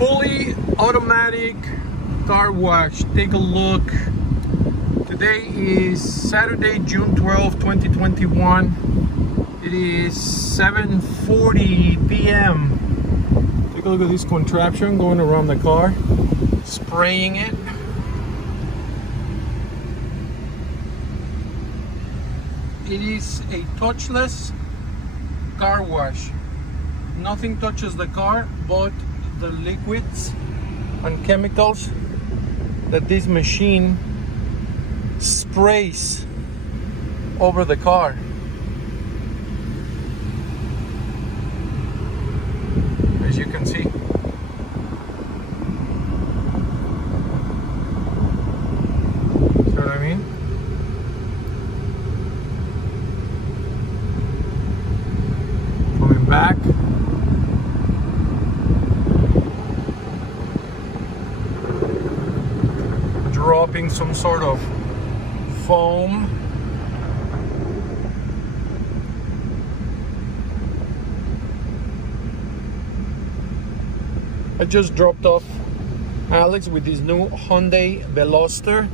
Fully automatic car wash. Take a look. Today is Saturday, June 12, 2021. It is 7:40 p.m. Take a look at this contraption going around the car, spraying it. It is a touchless car wash. Nothing touches the car but the liquids and chemicals that this machine sprays over the car. As you can see. See what I mean? Coming back. Dropping some sort of foam. I just dropped off Alex with his new Hyundai Veloster.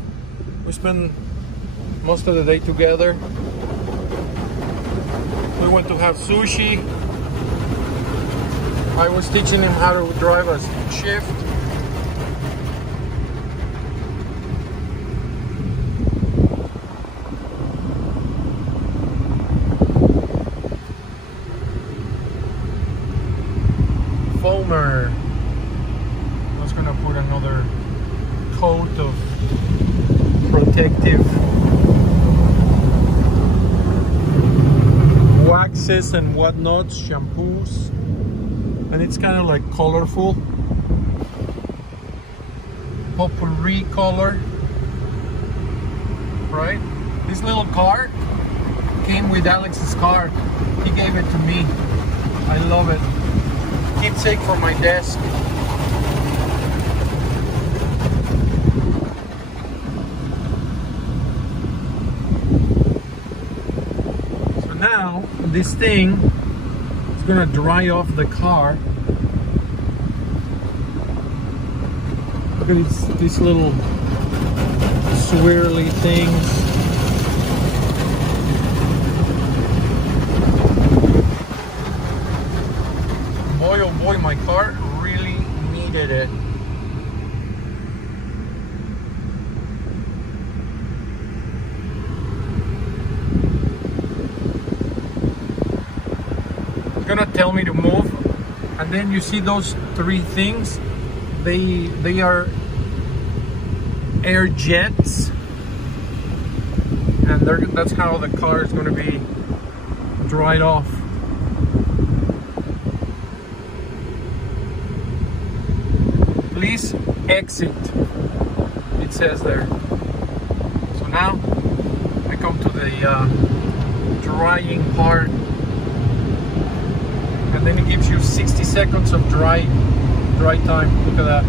We spent most of the day together. We went to have sushi. I was teaching him how to drive a shift. Foamer. I was gonna put another coat of protective waxes and whatnot, shampoos, and it's kind of like colorful, potpourri color, right? This little car came with Alex's car. He gave it to me. I love it. Keepsake for my desk. So now this thing is gonna dry off the car. Look at these little swirly things. Oh boy, my car really needed it. It's gonna tell me to move, and then you see those three things. They are air jets, and that's how the car is going to be dried off. Please exit, it says there. So now I come to the drying part, and then it gives you 60 seconds of dry time. Look at that.